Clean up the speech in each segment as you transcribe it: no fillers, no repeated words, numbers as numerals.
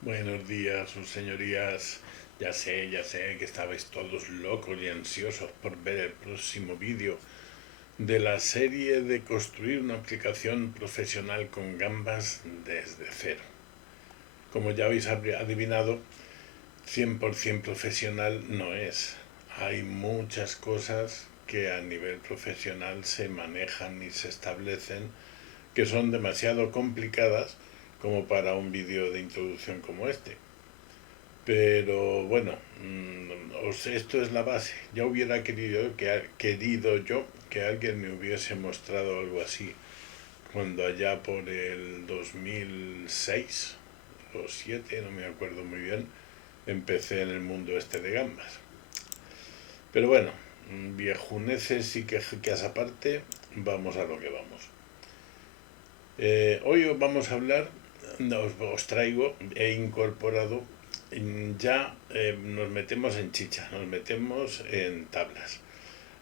Buenos días, sus señorías. Ya sé que estabais todos locos y ansiosos por ver el próximo vídeo de la serie de construir una aplicación profesional con Gambas desde cero. Como ya habéis adivinado, 100% profesional no es. Hay muchas cosas que a nivel profesional se manejan y se establecen que son demasiado complicadas como para un vídeo de introducción como este. Pero bueno, esto es la base. Ya hubiera querido yo que alguien me hubiese mostrado algo así cuando allá por el 2006 o 2007, no me acuerdo muy bien, empecé en el mundo este de gambas. Pero bueno, viejuneces y quejas aparte, vamos a lo que vamos. Hoy vamos a hablar, os traigo, he incorporado, ya nos metemos en chicha, nos metemos en tablas.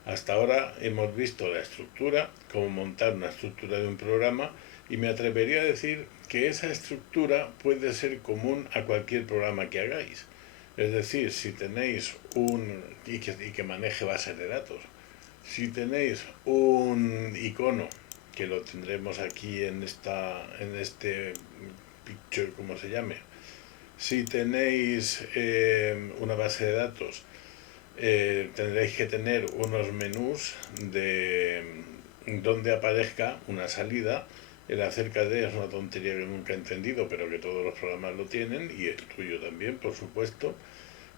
Hasta ahora hemos visto la estructura, cómo montar una estructura de un programa, y me atrevería a decir que esa estructura puede ser común a cualquier programa que hagáis. Es decir, si tenéis y que maneje bases de datos, si tenéis un icono, que lo tendremos aquí en este picture, como se llame, si tenéis una base de datos, tendréis que tener unos menús de donde aparezca una salida. El acerca de es una tontería que nunca he entendido, pero que todos los programas lo tienen, y el tuyo también, por supuesto,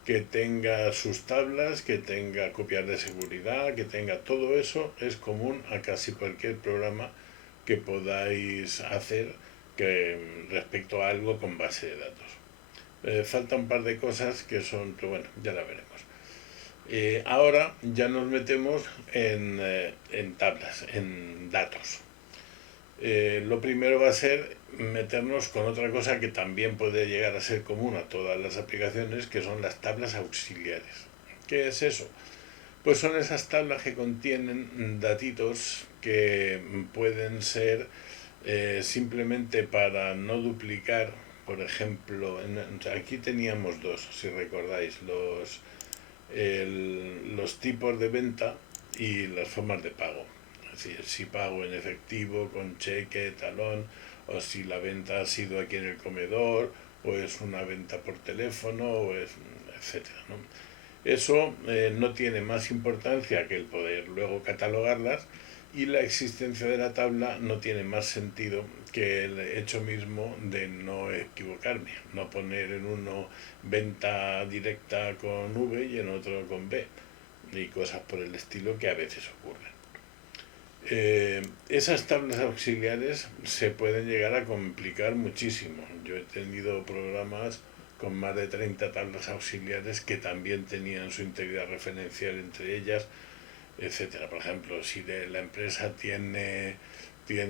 que tenga sus tablas, que tenga copias de seguridad, que tenga todo eso, es común a casi cualquier programa que podáis hacer respecto a algo con base de datos. Falta un par de cosas que son, pero bueno, ya la veremos. Ahora ya nos metemos en tablas, en datos. Lo primero va a ser meternos con otra cosa que también puede llegar a ser común a todas las aplicaciones, que son las tablas auxiliares. ¿Qué es eso? Pues son esas tablas que contienen datitos que pueden ser simplemente para no duplicar. Por ejemplo, aquí teníamos dos, si recordáis, los tipos de venta y las formas de pago. Es decir, si pago en efectivo, con cheque, talón, o si la venta ha sido aquí en el comedor, o es una venta por teléfono, o es etcétera, ¿no? Eso no tiene más importancia que el poder luego catalogarlas, y la existencia de la tabla no tiene más sentido que el hecho mismo de no equivocarme, no poner en uno venta directa con V y en otro con B, y cosas por el estilo que a veces ocurren. Esas tablas auxiliares se pueden llegar a complicar muchísimo. Yo he tenido programas con más de 30 tablas auxiliares que también tenían su integridad referencial entre ellas, etcétera. Por ejemplo, si la empresa tiene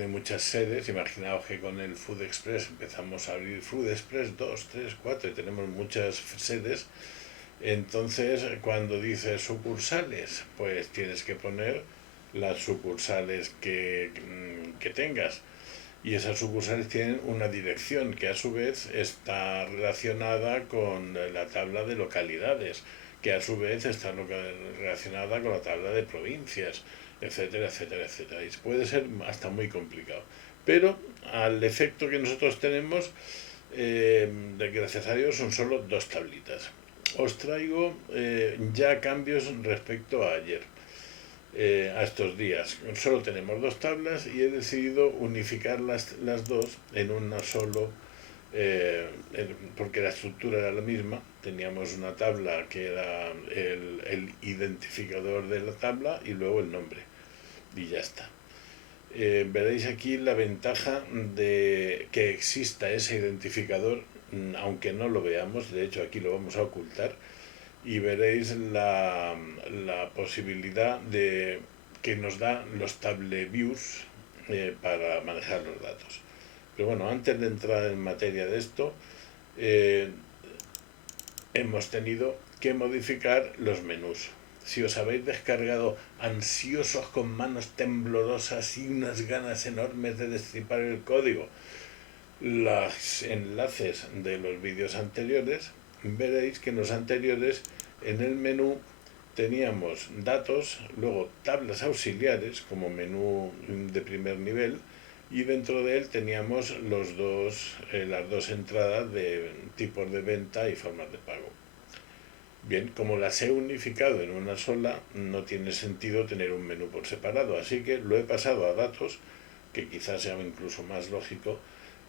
muchas sedes, imaginaos que con el Food Express empezamos a abrir Food Express 2, 3, 4 y tenemos muchas sedes. Entonces, cuando dices sucursales, pues tienes que poner las sucursales que tengas. Y esas sucursales tienen una dirección que a su vez está relacionada con la tabla de localidades, que a su vez está relacionada con la tabla de provincias, etcétera, etcétera, etcétera. Y puede ser hasta muy complicado. Pero al efecto que nosotros tenemos, gracias a Dios, son solo dos tablitas. Os traigo ya cambios respecto a ayer, a estos días. Solo tenemos dos tablas y he decidido unificar las dos en una solo, porque la estructura era la misma. Teníamos una tabla que era el identificador de la tabla y luego el nombre, y ya está. Veréis aquí la ventaja de que exista ese identificador, aunque no lo veamos. De hecho, aquí lo vamos a ocultar, y veréis la posibilidad de que nos da los table views para manejar los datos. Pero bueno, antes de entrar en materia de esto, eh, hemos tenido que modificar los menús. Si os habéis descargado ansiosos con manos temblorosas y unas ganas enormes de destripar el código, los enlaces de los vídeos anteriores, veréis que en los anteriores en el menú teníamos datos, luego tablas auxiliares como menú de primer nivel, y dentro de él teníamos las dos entradas de tipos de venta y formas de pago. Bien, como las he unificado en una sola, no tiene sentido tener un menú por separado, así que lo he pasado a datos, que quizás sea incluso más lógico.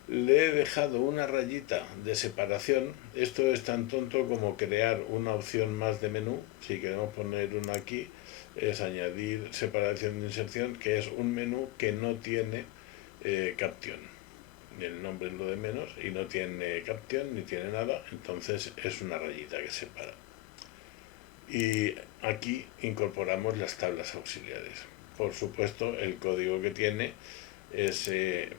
Le he dejado una rayita de separación. Esto es tan tonto como crear una opción más de menú. Si queremos poner una aquí, es añadir separación de inserción, que es un menú que no tiene caption. El nombre es lo de menos y no tiene caption ni tiene nada, entonces es una rayita que separa. Y aquí incorporamos las tablas auxiliares. Por supuesto, el código que tiene ese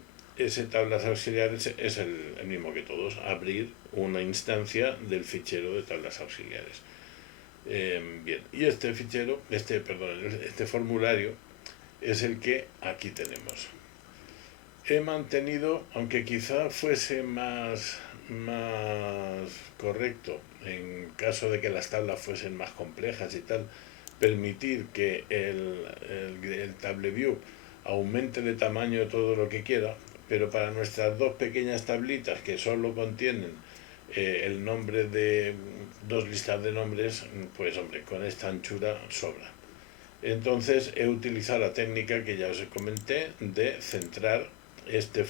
tablas auxiliares es el mismo que todos, abrir una instancia del fichero de tablas auxiliares. Bien, y este fichero, este formulario es el que aquí tenemos. He mantenido, aunque quizá fuese más correcto en caso de que las tablas fuesen más complejas y tal, permitir que el TableView aumente de tamaño todo lo que quiera, pero para nuestras dos pequeñas tablitas que solo contienen el nombre de dos listas de nombres, pues hombre, con esta anchura sobra. Entonces he utilizado la técnica que ya os comenté de centrar este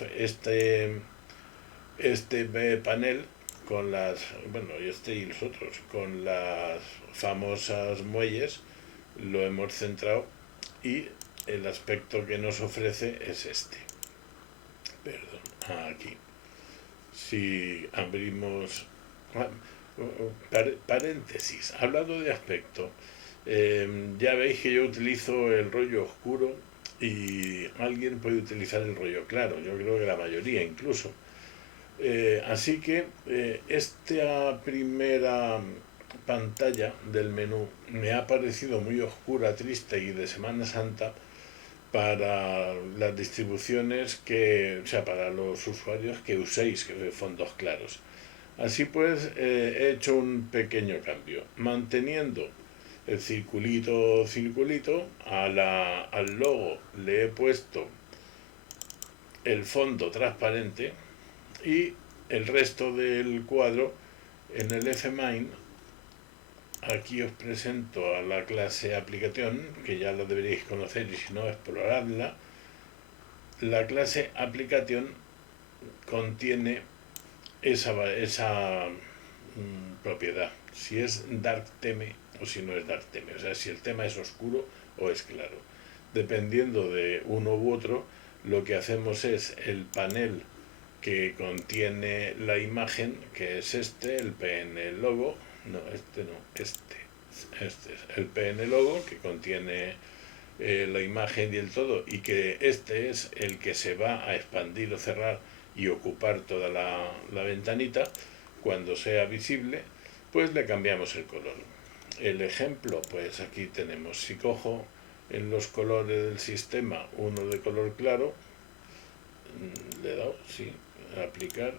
panel con y los otros, con las famosas muelles, lo hemos centrado y el aspecto que nos ofrece es este. Perdón, aquí. Si abrimos paréntesis, hablando de aspecto, ya veis que yo utilizo el rollo oscuro y alguien puede utilizar el rollo claro, yo creo que la mayoría incluso. Así que esta primera pantalla del menú me ha parecido muy oscura, triste y de Semana Santa para las distribuciones para los usuarios que uséis fondos claros. Así pues, he hecho un pequeño cambio, manteniendo el circulito, al logo le he puesto el fondo transparente y el resto del cuadro en el fmain. Aquí os presento a la clase aplicación, que ya la deberéis conocer y si no, exploradla. La clase aplicación contiene esa propiedad, si es dark theme o si no es dark theme, o sea, si el tema es oscuro o es claro. Dependiendo de uno u otro, lo que hacemos es el panel que contiene la imagen, que es el PN logo, este es el PN logo, que contiene la imagen y el todo, y que este es el que se va a expandir o cerrar y ocupar toda la ventanita. Cuando sea visible, pues le cambiamos el color. El ejemplo, pues aquí tenemos, si cojo en los colores del sistema uno de color claro, le he dado, sí, aplicar,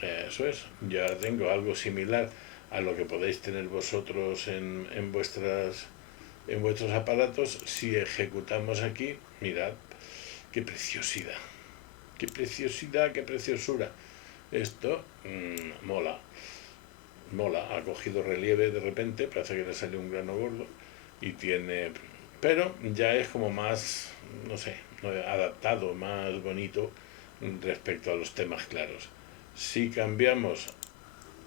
eso es, ya tengo algo similar a lo que podéis tener vosotros en vuestros aparatos. Si ejecutamos aquí, mirad qué preciosidad, qué preciosidad, qué preciosura. Esto mola, ha cogido relieve de repente, parece que le sale un grano gordo y tiene, pero ya es como más, no sé, adaptado, más bonito respecto a los temas claros. Si cambiamos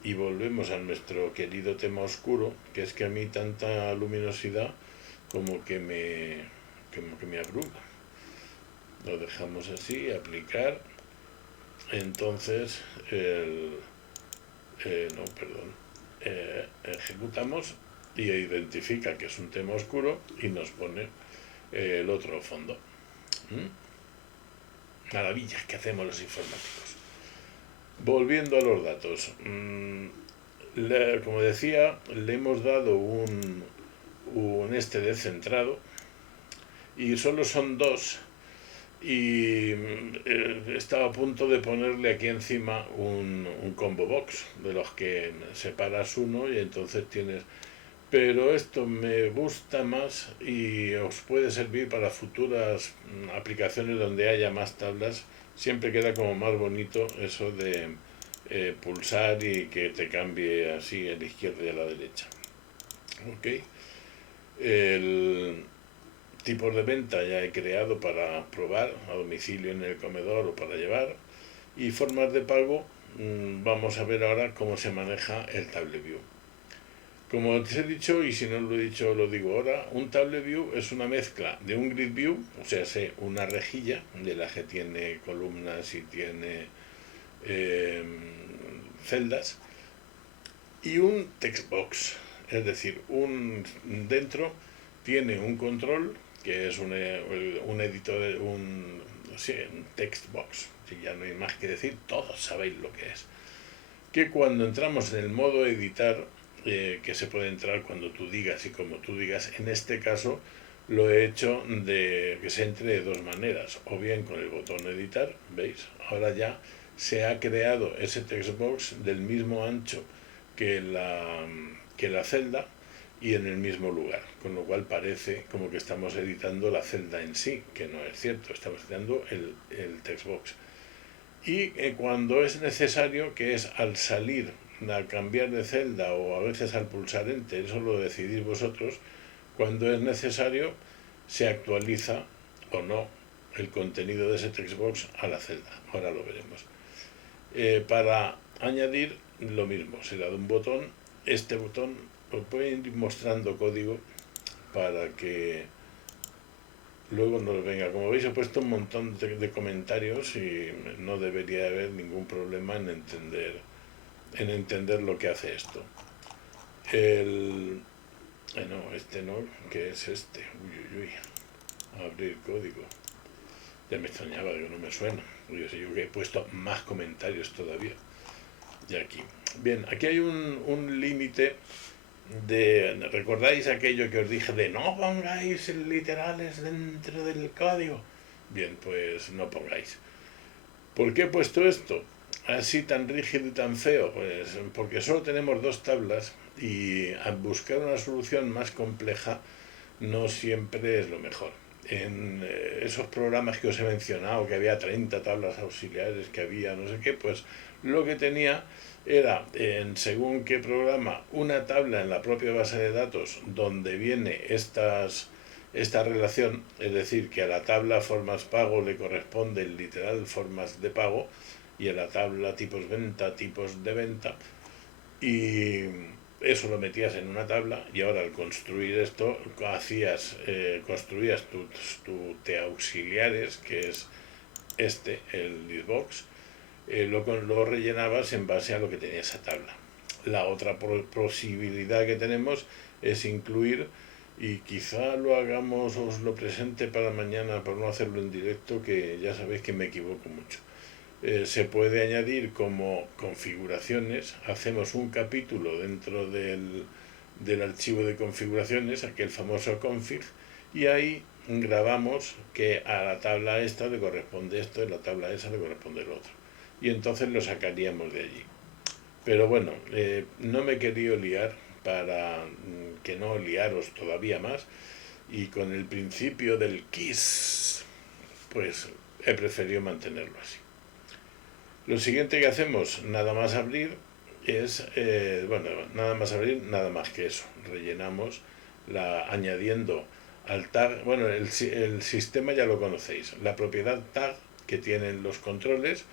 y volvemos a nuestro querido tema oscuro, que es que a mí tanta luminosidad como que me abruma. Lo dejamos así, aplicar. Entonces ejecutamos y identifica que es un tema oscuro y nos pone el otro fondo. Maravillas que hacemos los informáticos. Volviendo a los datos, como decía, le hemos dado un descentrado y solo son dos, y estaba a punto de ponerle aquí encima un combo box, de los que separas uno y entonces tienes... Pero esto me gusta más y os puede servir para futuras aplicaciones donde haya más tablas. Siempre queda como más bonito eso de pulsar y que te cambie así a la izquierda y a la derecha. Ok. El tipo de venta ya he creado para probar a domicilio en el comedor o para llevar. Y formas de pago, vamos a ver ahora cómo se maneja el TableView. Como os he dicho, y si no lo he dicho lo digo ahora, un TableView es una mezcla de un Grid View, o sea, una rejilla de la que tiene columnas y tiene eh, celdas, y un textbox, es decir, dentro tiene un control que es un editor, sí, un textbox, si ya no hay más que decir, todos sabéis lo que es. Que cuando entramos en el modo editar, que se puede entrar cuando tú digas y como tú digas, en este caso lo he hecho de que se entre de dos maneras, o bien con el botón editar, ¿veis? Ahora ya se ha creado ese textbox del mismo ancho que la celda y en el mismo lugar, con lo cual parece como que estamos editando la celda en sí, que no es cierto, estamos editando el textbox. Y cuando es necesario, que es al salir, al cambiar de celda o a veces al pulsar Enter, eso lo decidís vosotros, cuando es necesario se actualiza o no el contenido de ese textbox a la celda. Ahora lo veremos. Para añadir lo mismo, se da un botón. Este botón os voy a ir mostrando código para que luego nos venga. Como veis he puesto un montón de comentarios y no debería haber ningún problema en entender lo que hace esto. No, este no, que es este. Uy, uy, uy. Abrir código. Ya me extrañaba, que no me suena. Yo que he puesto más comentarios todavía. Y aquí. Bien, aquí hay un límite de... ¿Recordáis aquello que os dije de no pongáis literales dentro del código? Bien, pues no pongáis. ¿Por qué he puesto esto así tan rígido y tan feo? Pues porque solo tenemos dos tablas y al buscar una solución más compleja no siempre es lo mejor. En esos programas que os he mencionado, que había 30 tablas auxiliares, que había no sé qué, pues lo que tenía era, en según qué programa, una tabla en la propia base de datos donde viene esta relación, es decir, que a la tabla formas pago le corresponde el literal formas de pago y a la tabla tipos de venta, y eso lo metías en una tabla y ahora al construir esto construías tu auxiliares, que es el listbox, lo rellenabas en base a lo que tenía esa tabla. La otra posibilidad que tenemos es incluir, y quizá lo hagamos, os lo presente para mañana, para no hacerlo en directo, que ya sabéis que me equivoco mucho. Se puede añadir como configuraciones, hacemos un capítulo dentro del archivo de configuraciones, aquel famoso config, y ahí grabamos que a la tabla esta le corresponde esto y a la tabla esa le corresponde el otro. Y entonces lo sacaríamos de allí. Pero bueno, no me he querido liar para que no liaros todavía más, y con el principio del KISS, pues he preferido mantenerlo así. Lo siguiente que hacemos, nada más abrir, es, nada más abrir, nada más que eso. Rellenamos añadiendo al tag, bueno, el sistema ya lo conocéis. La propiedad tag que tienen los controles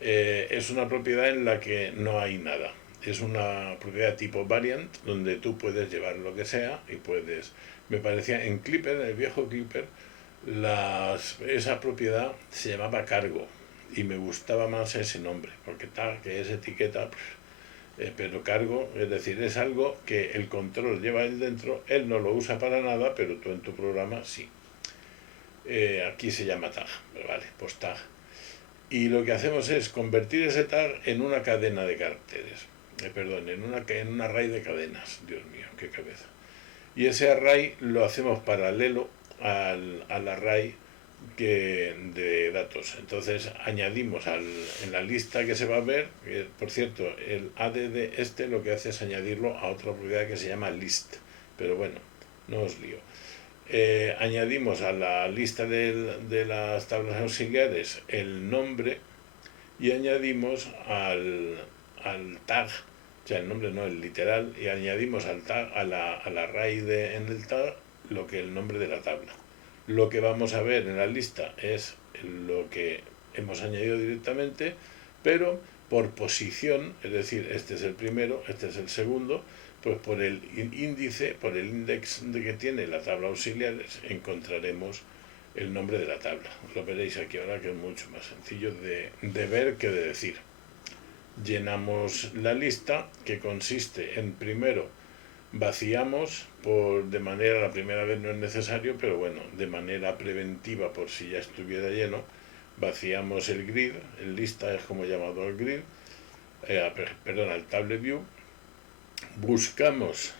es una propiedad en la que no hay nada. Es una propiedad tipo variant, donde tú puedes llevar lo que sea y puedes... Me parecía en Clipper, en el viejo Clipper, esa propiedad se llamaba cargo y me gustaba más ese nombre, porque tag, que es etiqueta, pero cargo, es decir, es algo que el control lleva él dentro, él no lo usa para nada, pero tú en tu programa sí. Aquí se llama tag, vale, pues tag. Y lo que hacemos es convertir ese tag en una cadena de caracteres, en un array de cadenas, Dios mío, qué cabeza. Y ese array lo hacemos paralelo al array de datos. Entonces añadimos en la lista que se va a ver, por cierto, el add lo que hace es añadirlo a otra propiedad que se llama list, pero bueno, no os lío. Añadimos a la lista de las tablas auxiliares el nombre y añadimos al tag, o sea, el nombre no, el literal, y añadimos al tag, a la raíz en el tag, lo que el nombre de la tabla. Lo que vamos a ver en la lista es lo que hemos añadido directamente, pero por posición, es decir, este es el primero, este es el segundo, pues por el índice, por el index de que tiene la tabla auxiliares, encontraremos el nombre de la tabla. Lo veréis aquí ahora, que es mucho más sencillo de ver que de decir. Llenamos la lista, que consiste en, primero, vaciamos de manera, la primera vez no es necesario, pero bueno, de manera preventiva, por si ya estuviera lleno, vaciamos el grid, el lista es como llamado el grid, el table view, buscamos,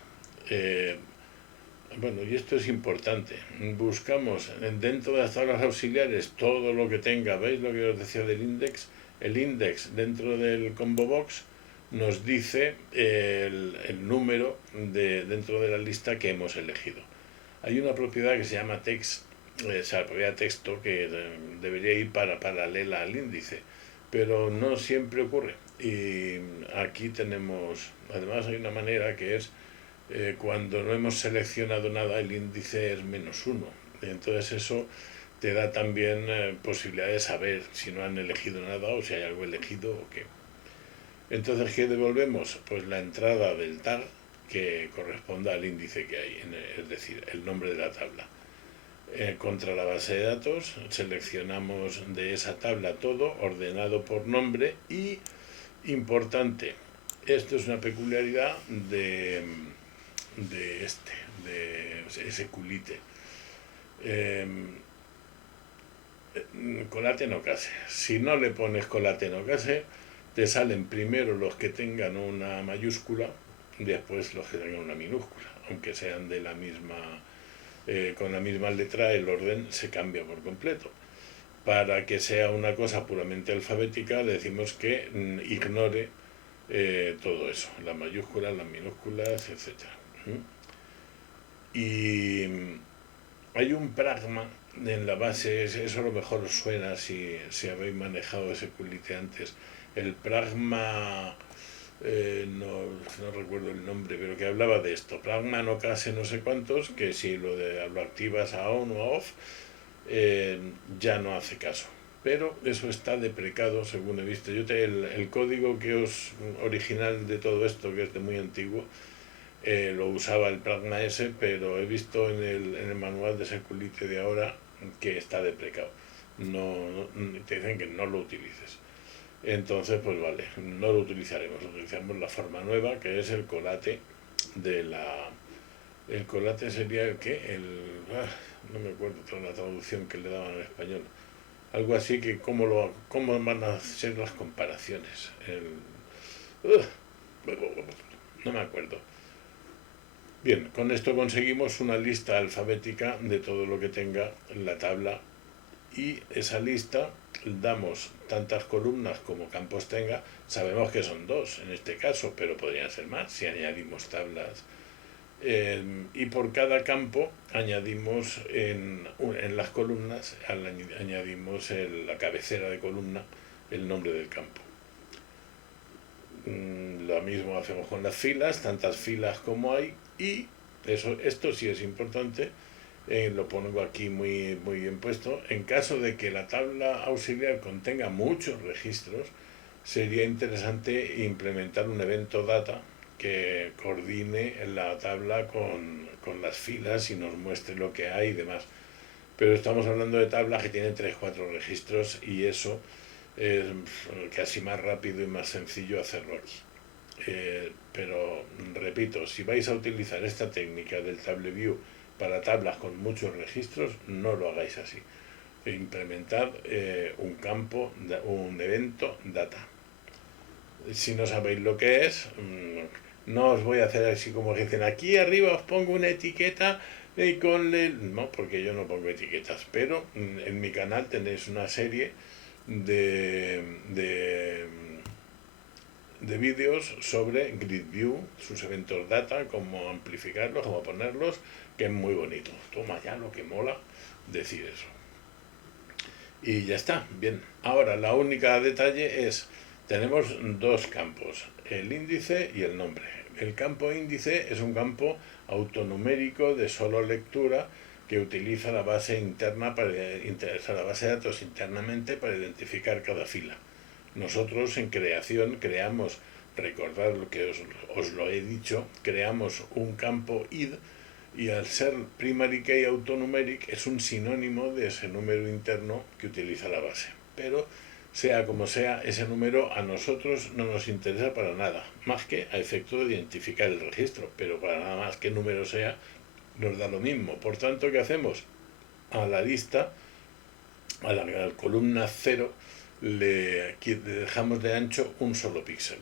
bueno, y esto es importante, buscamos dentro de las tablas auxiliares todo lo que tenga, ¿veis lo que os decía del index? El index dentro del combo box nos dice el número dentro de la lista que hemos elegido. Hay una propiedad que se llama text, o sea, la propiedad texto, que debería ir paralela al índice, pero no siempre ocurre. Y aquí tenemos, además hay una manera que es, cuando no hemos seleccionado nada, el índice es -1. Entonces eso te da también posibilidad de saber si no han elegido nada o si hay algo elegido o qué. Entonces, ¿qué devolvemos? Pues la entrada del tag que corresponda al índice que hay, es decir, el nombre de la tabla. Contra la base de datos seleccionamos de esa tabla todo, ordenado por nombre y, importante, esto es una peculiaridad de SQLite. Colate no case. Si no le pones colate no case, te salen primero los que tengan una mayúscula, después los que tengan una minúscula, aunque sean de la misma, con la misma letra, el orden se cambia por completo. Para que sea una cosa puramente alfabética, decimos que ignore todo eso, las mayúsculas, las minúsculas, etc. Y hay un pragma en la base, eso a lo mejor os suena si habéis manejado SQLite antes, el pragma, no recuerdo el nombre, pero que hablaba de esto, pragma no case no sé cuántos, que si lo activas a on o a off, ya no hace caso. Pero eso está deprecado, según he visto. Yo el código original de todo esto, que es de muy antiguo, lo usaba el pragma ese, pero he visto en el manual de SQLite de ahora que está deprecado. Te dicen que no lo utilices. Entonces, pues vale, no lo utilizaremos la forma nueva, que es el colate el colate sería el que, no me acuerdo toda la traducción que le daban en español. Algo así que cómo van a ser las comparaciones. No me acuerdo. Bien, con esto conseguimos una lista alfabética de todo lo que tenga la tabla, y esa lista damos tantas columnas como campos tenga. Sabemos que son 2 en este caso, pero podrían ser más si añadimos tablas. Y por cada campo añadimos en las columnas, añadimos la cabecera de columna, el nombre del campo. Lo mismo hacemos con las filas, tantas filas como hay, y esto sí es importante, lo pongo aquí muy, muy bien puesto. En caso de que la tabla auxiliar contenga muchos registros, sería interesante implementar un evento data que coordine la tabla con las filas y nos muestre lo que hay y demás. Pero estamos hablando de tablas que tienen 3-4 registros, y eso es casi más rápido y más sencillo hacerlo aquí. Pero repito, si vais a utilizar esta técnica del table view para tablas con muchos registros, no lo hagáis así. Implementad un campo, un evento data. Si no sabéis lo que es, no os voy a hacer así como que dicen, aquí arriba os pongo una etiqueta Y con el, no, porque yo no pongo etiquetas, pero en mi canal tenéis una serie de, de, de vídeos sobre GridView, sus eventos data, cómo amplificarlos, cómo ponerlos, que es muy bonito. Toma ya lo que mola decir eso. Y ya está, bien. Ahora, la única detalle es, tenemos dos campos, el índice y el nombre. El campo índice es un campo autonumérico de solo lectura que utiliza la base interna para la base de datos internamente para identificar cada fila. Nosotros en creación creamos, recordad lo que os lo he dicho, creamos un campo id y al ser primary key autonumeric es un sinónimo de ese número interno que utiliza la base. Pero sea como sea, ese número a nosotros no nos interesa para nada, más que a efecto de identificar el registro, pero para nada más que número sea, nos da lo mismo. Por tanto, ¿qué hacemos? A la lista, a la columna 0, le dejamos de ancho un solo píxel.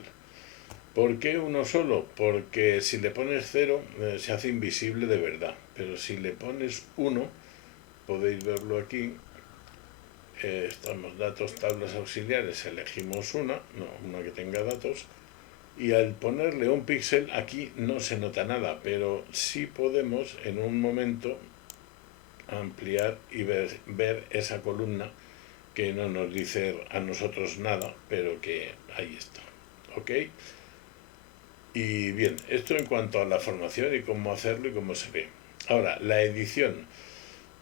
¿Por qué uno solo? Porque si le pones 0 se hace invisible de verdad, pero si le pones 1, podéis verlo aquí, estamos datos, tablas auxiliares, elegimos una que tenga datos, y al ponerle un píxel aquí no se nota nada, pero sí podemos en un momento ampliar y ver esa columna que no nos dice a nosotros nada, pero que ahí está. ¿Ok? Y bien, esto en cuanto a la formación y cómo hacerlo y cómo se ve. Ahora, la edición.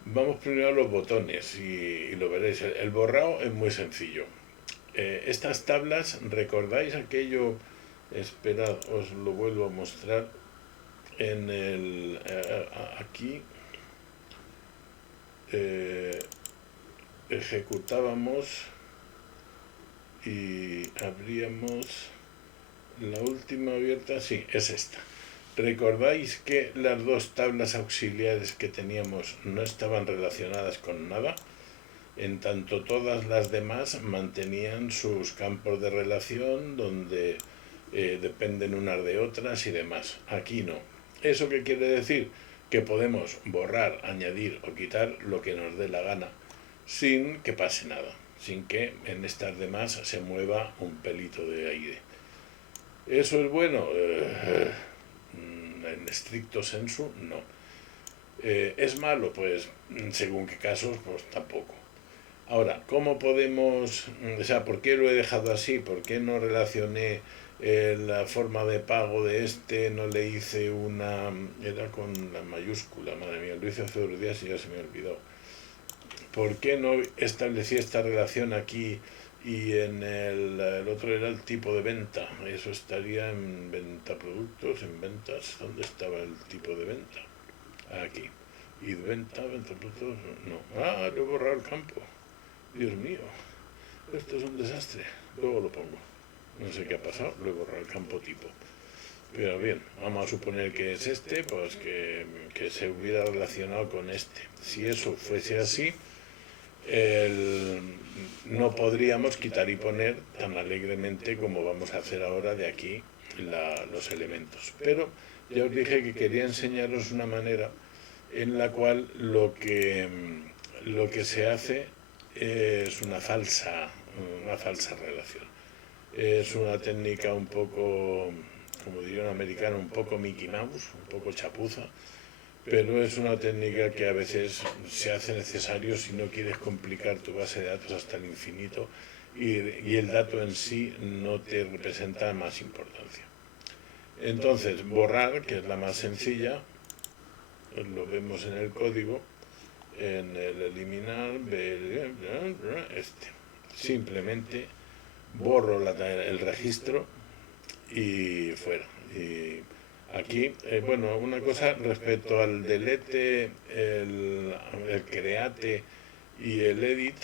Vamos primero a los botones y lo veréis. El borrado es muy sencillo. Estas tablas, ¿recordáis aquello? Esperad, os lo vuelvo a mostrar en el aquí. Ejecutábamos y abríamos la última abierta, sí, es esta. ¿Recordáis que las dos tablas auxiliares que teníamos no estaban relacionadas con nada? En tanto todas las demás mantenían sus campos de relación donde dependen unas de otras y demás. Aquí no. ¿Eso qué quiere decir? Que podemos borrar, añadir o quitar lo que nos dé la gana sin que pase nada, sin que en estas demás se mueva un pelito de aire. ¿Eso es bueno? En estricto sensu, no. ¿Es malo? Pues según qué casos, pues tampoco. Ahora, ¿cómo podemos, o sea, por qué lo he dejado así? ¿Por qué no relacioné la forma de pago de este? No le hice una, era con la mayúscula, madre mía, lo hice hace 2 días y ya se me olvidó. ¿Por qué no establecí esta relación aquí y en el otro era el tipo de venta? Eso estaría en venta productos, en ventas. ¿Dónde estaba el tipo de venta? Aquí. ¿Y venta productos? No. Ah, le he borrado el campo. Dios mío, esto es un desastre. Luego lo pongo. No sé qué ha pasado, lo he borrado el campo tipo. Pero bien, vamos a suponer que es este, pues que se hubiera relacionado con este. Si eso fuese así, no podríamos quitar y poner tan alegremente como vamos a hacer ahora de aquí los elementos. Pero ya os dije que quería enseñaros una manera en la cual lo que se hace es una falsa relación. Es una técnica un poco, como diría un americano, un poco Mickey Mouse, un poco chapuza, pero es una técnica que a veces se hace necesario si no quieres complicar tu base de datos hasta el infinito y el dato en sí no te representa más importancia. Entonces, borrar, que es la más sencilla, lo vemos en el código, en el eliminar, simplemente borro el registro y fuera. Y aquí, bueno, una cosa respecto al delete, el create y el edit,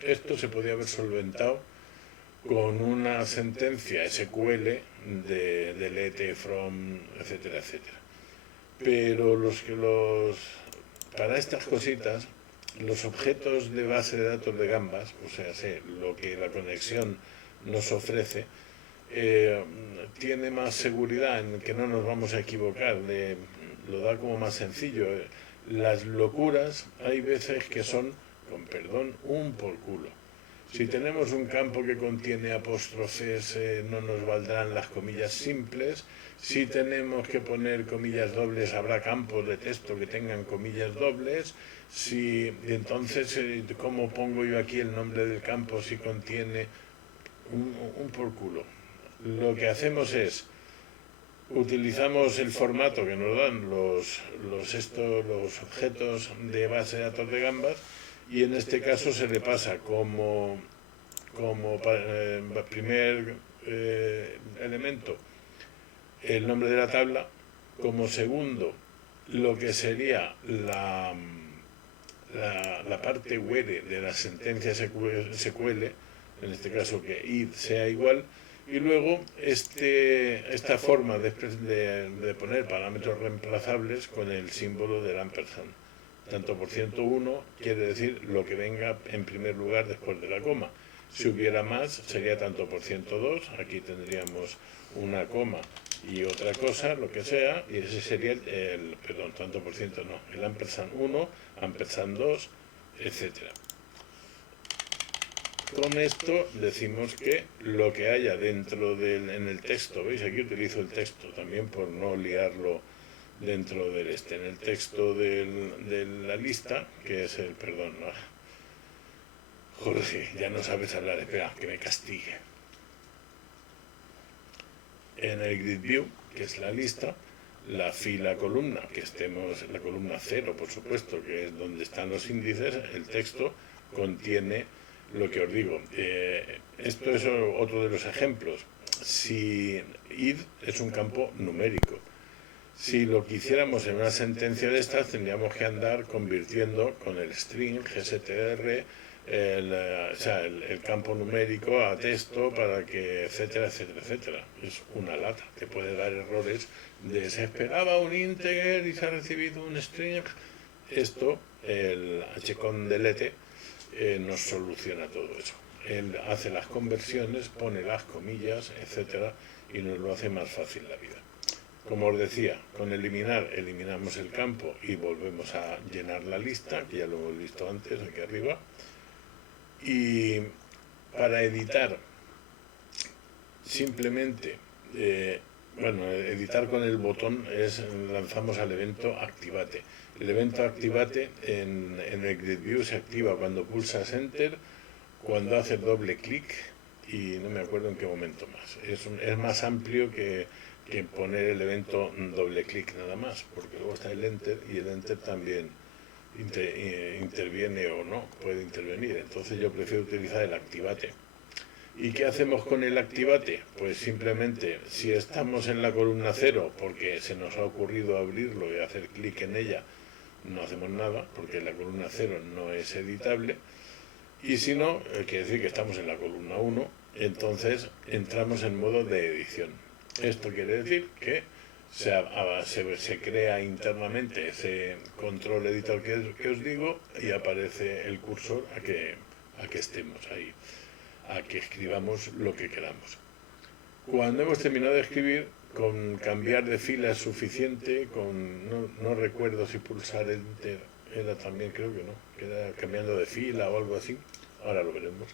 esto se podía haber solventado con una sentencia SQL de delete from, etcétera, etcétera. Pero para estas cositas, los objetos de base de datos de Gambas, o sea, lo que la conexión nos ofrece, tiene más seguridad en que no nos vamos a equivocar, lo da como más sencillo. Las locuras hay veces que son, con perdón, un por culo. Si tenemos un campo que contiene apóstrofes, no nos valdrán las comillas simples. Si tenemos que poner comillas dobles, habrá campos de texto que tengan comillas dobles. Si, entonces, ¿cómo pongo yo aquí el nombre del campo si contiene un por culo? Lo que hacemos es, utilizamos el formato que nos dan los objetos de base de datos de Gambas, y en este caso se le pasa como primer elemento el nombre de la tabla, como segundo lo que sería la parte UR de la sentencia SQL, en este caso que id sea igual, y luego esta forma de poner parámetros reemplazables con el símbolo del ampersand. Tanto por 101 quiere decir lo que venga en primer lugar después de la coma. Si hubiera más, sería tanto por 102, aquí tendríamos una coma y otra cosa, lo que sea, y ese sería perdón, tanto por ciento no, el ampersand 1, ampersand 2, etcétera. Con esto decimos que lo que haya en el texto, ¿veis? Aquí utilizo el texto también por no liarlo dentro en el texto de la lista, que es perdón, no, Jorge, ya no sabes hablar, espera, que me castigue. En el grid view, que es la lista, la fila columna, que estemos la columna 0, por supuesto, que es donde están los índices, el texto contiene lo que os digo. Esto es otro de los ejemplos. Si id es un campo numérico, si lo quisiéramos en una sentencia de estas, tendríamos que andar convirtiendo con el string, gstr, el campo numérico a texto para que, etcétera, etcétera, etcétera. Es una lata, te puede dar errores de se esperaba un integer y se ha recibido un string. Esto, el hcondelete, nos soluciona todo eso. Él hace las conversiones, pone las comillas, etcétera, y nos lo hace más fácil la vida. Como os decía, con eliminar, eliminamos el campo y volvemos a llenar la lista, que ya lo hemos visto antes, aquí arriba. Y para editar, simplemente, editar con el botón lanzamos al evento Activate. El evento Activate en el Grid View se activa cuando pulsas Enter, cuando haces doble clic y no me acuerdo en qué momento más. Es más amplio que poner el evento doble clic nada más, porque luego está el Enter y el Enter también interviene o no, puede intervenir. Entonces yo prefiero utilizar el Activate. ¿Y qué hacemos con el Activate? Pues simplemente, si estamos en la columna 0 porque se nos ha ocurrido abrirlo y hacer clic en ella, no hacemos nada, porque la columna 0 no es editable. Y si no, quiere decir que estamos en la columna 1, entonces entramos en modo de edición. Esto quiere decir que se crea internamente ese control editor que os digo y aparece el cursor a que estemos ahí, a que escribamos lo que queramos. Cuando hemos terminado de escribir, con cambiar de fila es suficiente, no recuerdo si pulsar Enter era también, creo que no, que era cambiando de fila o algo así, ahora lo veremos,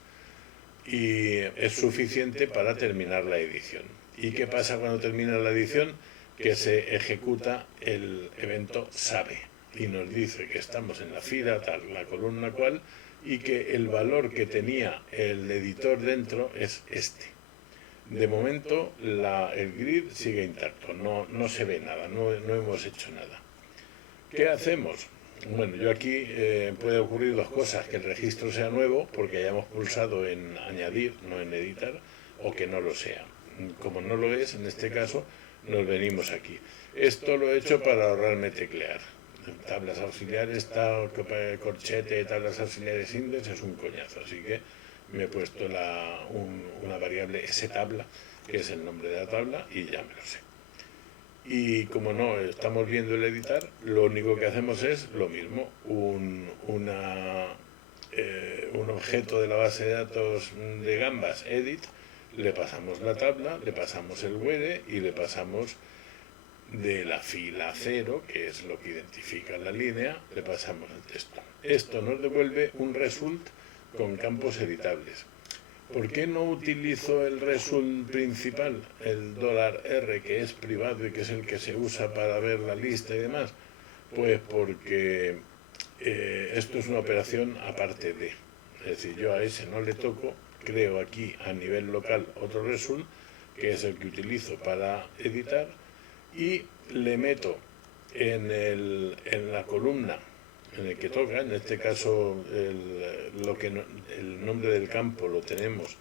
y es suficiente para terminar la edición. ¿Y qué pasa cuando termina la edición? Que se ejecuta el evento sabe y nos dice que estamos en la fila tal, la columna cual, y que el valor que tenía el editor dentro es este. De momento el grid sigue intacto, no se ve nada, no hemos hecho nada. ¿Qué hacemos? Bueno, yo aquí puede ocurrir dos cosas: que el registro sea nuevo porque hayamos pulsado en añadir, no en editar, o que no lo sea. Como no lo es, en este caso, nos venimos aquí. Esto lo he hecho para ahorrarme teclear. Tablas auxiliares, corchete, tablas auxiliares index es un coñazo, así que me he puesto una variable stabla, que es el nombre de la tabla, y ya me lo sé. Y como no estamos viendo el editar, lo único que hacemos es lo mismo, un objeto de la base de datos de Gambas, edit, le pasamos la tabla, le pasamos el where y le pasamos de la fila 0, que es lo que identifica la línea, le pasamos el texto. Esto nos devuelve un result con campos editables. ¿Por qué no utilizo el result principal, el $R, que es privado y que es el que se usa para ver la lista y demás? Pues porque esto es una operación aparte de. Es decir, yo a ese no le toco, creo aquí a nivel local otro result, que es el que utilizo para editar, y le meto en la columna en el que toca, en este caso el nombre del campo lo tenemos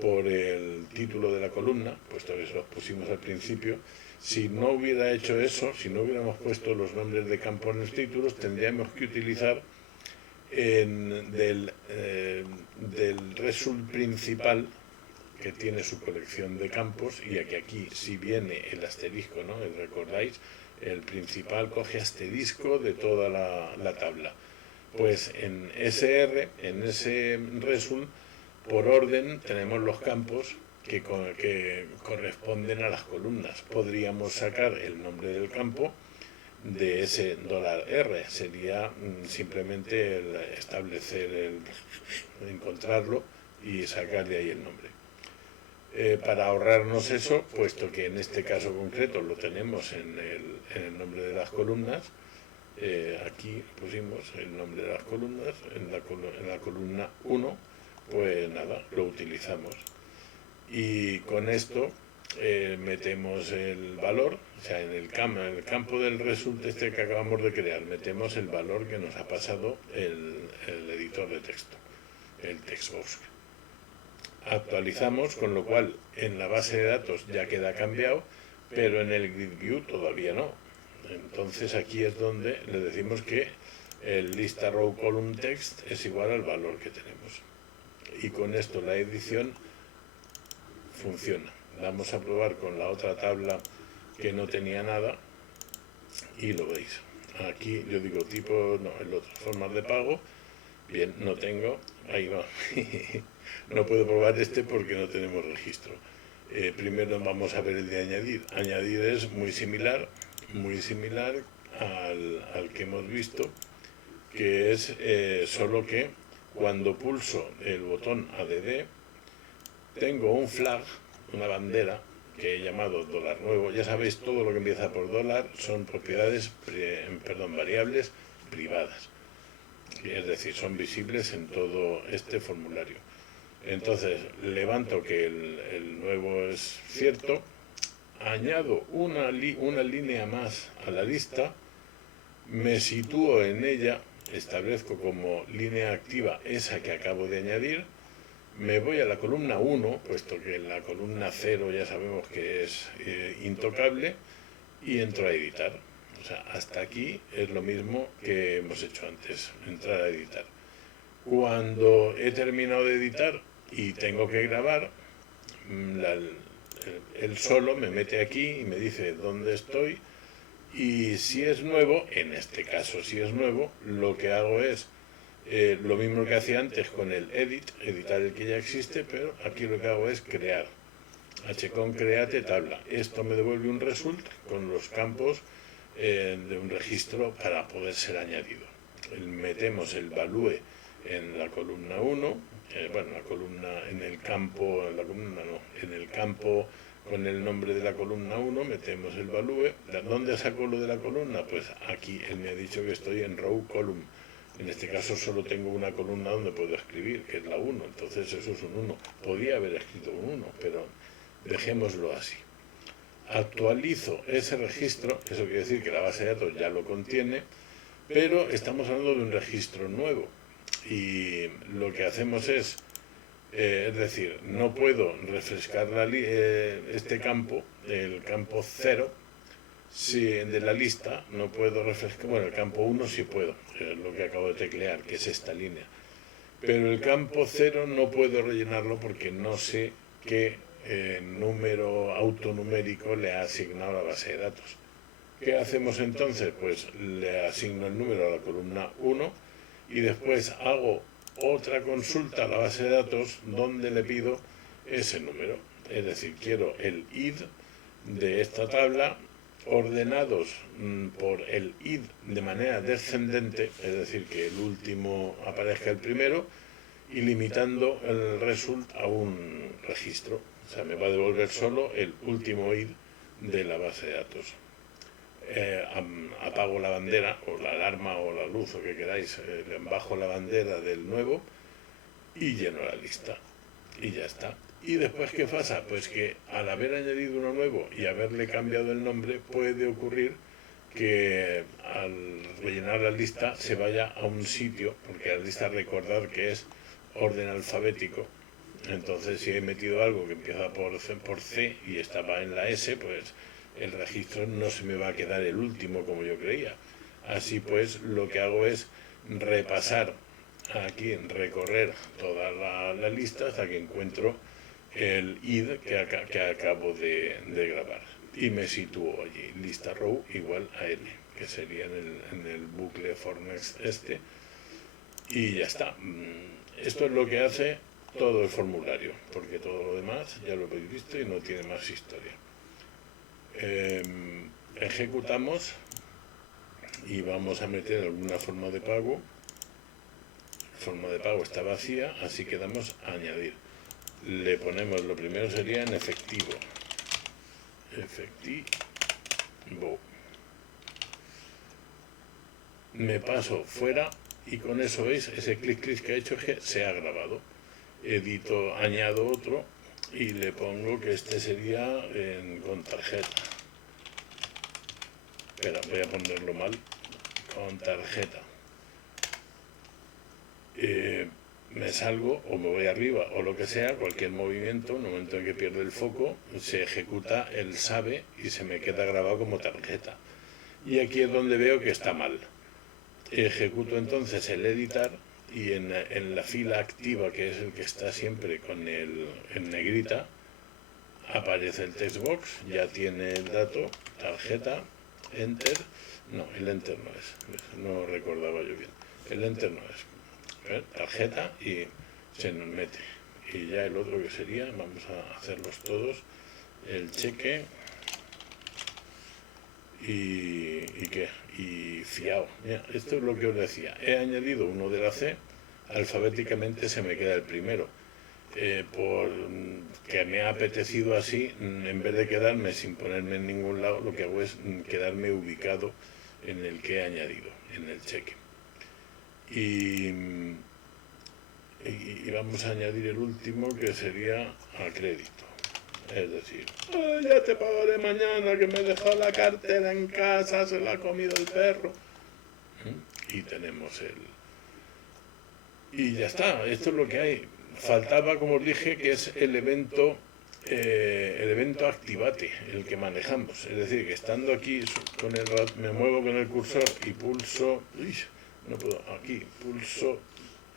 por el título de la columna, puesto que los pusimos al principio. Si no hubiera hecho eso, si no hubiéramos puesto los nombres de campo en los títulos, tendríamos que utilizar del result principal, que tiene su colección de campos, y aquí sí viene el asterisco, ¿no? ¿Recordáis? El principal coge asterisco de toda la tabla. Pues en SR, en ese result, por orden tenemos los campos que corresponden a las columnas. Podríamos sacar el nombre del campo de ese $R. Sería simplemente establecer encontrarlo y sacar de ahí el nombre. Para ahorrarnos eso, puesto que en este caso concreto lo tenemos en el nombre de las columnas, aquí pusimos el nombre de las columnas, en la columna 1, pues nada, lo utilizamos. Y con esto metemos el valor, o sea, en el campo del result este que acabamos de crear, metemos el valor que nos ha pasado el editor de texto, el textbox. Actualizamos, con lo cual en la base de datos ya queda cambiado, pero en el grid view todavía no. Entonces aquí es donde le decimos que el lista row column text es igual al valor que tenemos. Y con esto la edición funciona. Vamos a probar con la otra tabla que no tenía nada y lo veis. Aquí yo digo tipo, no, el otro, formas de pago. Bien, no tengo, ahí va. No puedo probar este porque no tenemos registro. Primero vamos a ver el de añadir. Añadir es muy similar al que hemos visto, que es solo que cuando pulso el botón ADD tengo un flag, una bandera que he llamado $nuevo. Ya sabéis, todo lo que empieza por dólar son variables privadas. Es decir, son visibles en todo este formulario. Entonces, levanto que el nuevo es cierto, añado una línea más a la lista, me sitúo en ella, establezco como línea activa esa que acabo de añadir, me voy a la columna 1, puesto que en la columna 0 ya sabemos que es intocable, y entro a editar. O sea, hasta aquí es lo mismo que hemos hecho antes, entrar a editar. Cuando he terminado de editar y tengo que grabar, él solo me mete aquí y me dice dónde estoy, y si es nuevo, en este caso si es nuevo, lo que hago es lo mismo que hacía antes con el editar el que ya existe, pero aquí lo que hago es crear. Hcon create tabla. Esto me devuelve un result con los campos de un registro para poder ser añadido. Metemos el value en la columna 1, en el campo con el nombre de la columna 1, metemos el value. ¿Dónde saco lo de la columna? Pues aquí él me ha dicho que estoy en row column. En este caso solo tengo una columna donde puedo escribir, que es la 1, entonces eso es un 1. Podía haber escrito un 1, pero dejémoslo así. Actualizo ese registro, eso quiere decir que la base de datos ya lo contiene, pero estamos hablando de un registro nuevo. Y lo que hacemos es decir, no puedo refrescar este campo, el campo 0, de la lista, no puedo refrescar, bueno, el campo 1 sí puedo, es lo que acabo de teclear, que es esta línea. Pero el campo 0 no puedo rellenarlo porque no sé qué número autonumérico le ha asignado la base de datos. ¿Qué hacemos entonces? Pues le asigno el número a la columna 1 y después hago otra consulta a la base de datos donde le pido ese número. Es decir, quiero el id de esta tabla ordenados por el id de manera descendente, es decir, que el último aparezca el primero, y limitando el result a un registro. O sea, me va a devolver solo el último id de la base de datos. Apago la bandera o la alarma o la luz o que queráis, bajo la bandera del nuevo y lleno la lista y ya está. Y después, ¿qué pasa? Pues que al haber añadido uno nuevo y haberle cambiado el nombre, puede ocurrir que al rellenar la lista se vaya a un sitio, porque la lista, recordar que es orden alfabético. Entonces, si he metido algo que empieza por C y estaba en la S, pues el registro no se me va a quedar el último como yo creía. Así pues, lo que hago es repasar aquí, recorrer toda la lista hasta que encuentro el id que acabo de grabar. Y me sitúo allí, lista row igual a L, que sería en el bucle for next este. Y ya está. Esto es lo que hace todo el formulario, porque todo lo demás ya lo habéis visto y no tiene más historia. Ejecutamos y vamos a meter alguna forma de pago. La forma de pago está vacía, así que damos a añadir. Le ponemos, lo primero sería en efectivo. Efectivo. Me paso fuera y con eso, veis, ese clic que he hecho se ha grabado. Edito, añado otro y le pongo que este sería con tarjeta. Espera, voy a ponerlo mal. Con tarjeta. Me salgo o me voy arriba o lo que sea, cualquier movimiento, en el momento en que pierde el foco, se ejecuta el sabe y se me queda grabado como tarjeta. Y aquí es donde veo que está mal. Ejecuto entonces el editar y en la fila activa, que es el que está siempre con en negrita, aparece el textbox, ya tiene el dato, tarjeta, enter. No, el enter no es, no recordaba yo bien, el enter no es. Tarjeta y se nos mete. Y ya el otro que sería, vamos a hacerlos todos, el cheque y fiao. Mira, esto es lo que os decía, he añadido uno de la C, alfabéticamente se me queda el primero. Por que me ha apetecido así, en vez de quedarme sin ponerme en ningún lado, lo que hago es quedarme ubicado en el que he añadido, en el cheque. Y vamos a añadir el último, que sería a crédito. Es decir, ya te pagaré mañana, que me dejó la cartera en casa, se la ha comido el perro. Y tenemos y ya está, esto es lo que hay. Faltaba, como os dije, que es el evento activate, el que manejamos. Es decir, que estando aquí, me muevo con el cursor y pulso, no puedo, aquí, pulso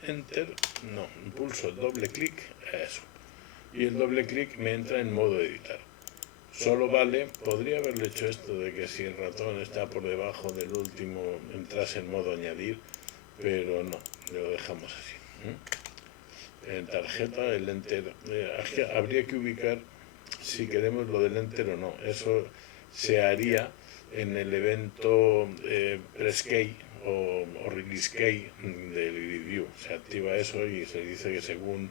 enter, no, pulso doble clic, eso. Y el doble clic me entra en modo editar. Solo vale, podría haberle hecho esto de que si el ratón está por debajo del último entrase en modo añadir, pero no, lo dejamos así. En tarjeta el enter, habría que ubicar si queremos lo del enter o no. Eso se haría en el evento press key o release key del review. Se activa eso y se dice que según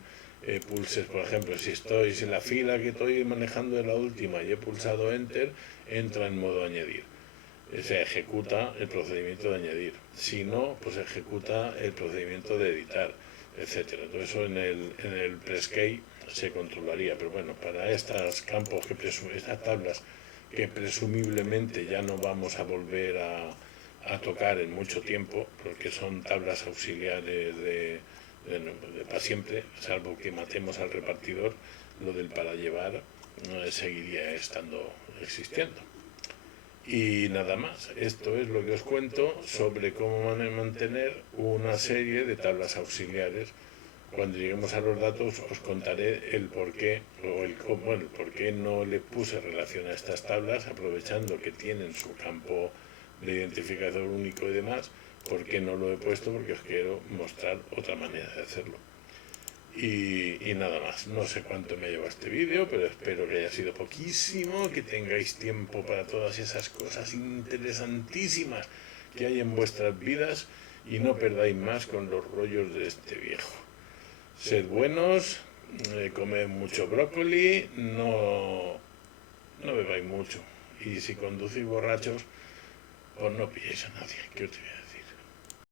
pulses, por ejemplo, si estoy en la fila que estoy manejando en la última y he pulsado enter, entra en modo añadir. Se ejecuta el procedimiento de añadir. Si no, pues ejecuta el procedimiento de editar, etcétera. Todo eso en el press key se controlaría. Pero bueno, para estos campos, estas tablas que presumiblemente ya no vamos a volver a tocar en mucho tiempo, porque son tablas auxiliares para siempre, salvo que matemos al repartidor, lo del para llevar seguiría existiendo. Y nada más, esto es lo que os cuento sobre cómo mantener una serie de tablas auxiliares. Cuando lleguemos a los datos os contaré el por qué, el por qué no le puse relación a estas tablas, aprovechando que tienen su campo de identificador único y demás, por qué no lo he puesto, porque os quiero mostrar otra manera de hacerlo. Y nada más, no sé cuánto me lleva este vídeo, pero espero que haya sido poquísimo, que tengáis tiempo para todas esas cosas interesantísimas que hay en vuestras vidas y no perdáis más con los rollos de este viejo. Sed buenos, comed mucho brócoli, no bebáis mucho. Y si conducís borrachos, pues no pilléis a nadie. ¿Qué os voy a decir?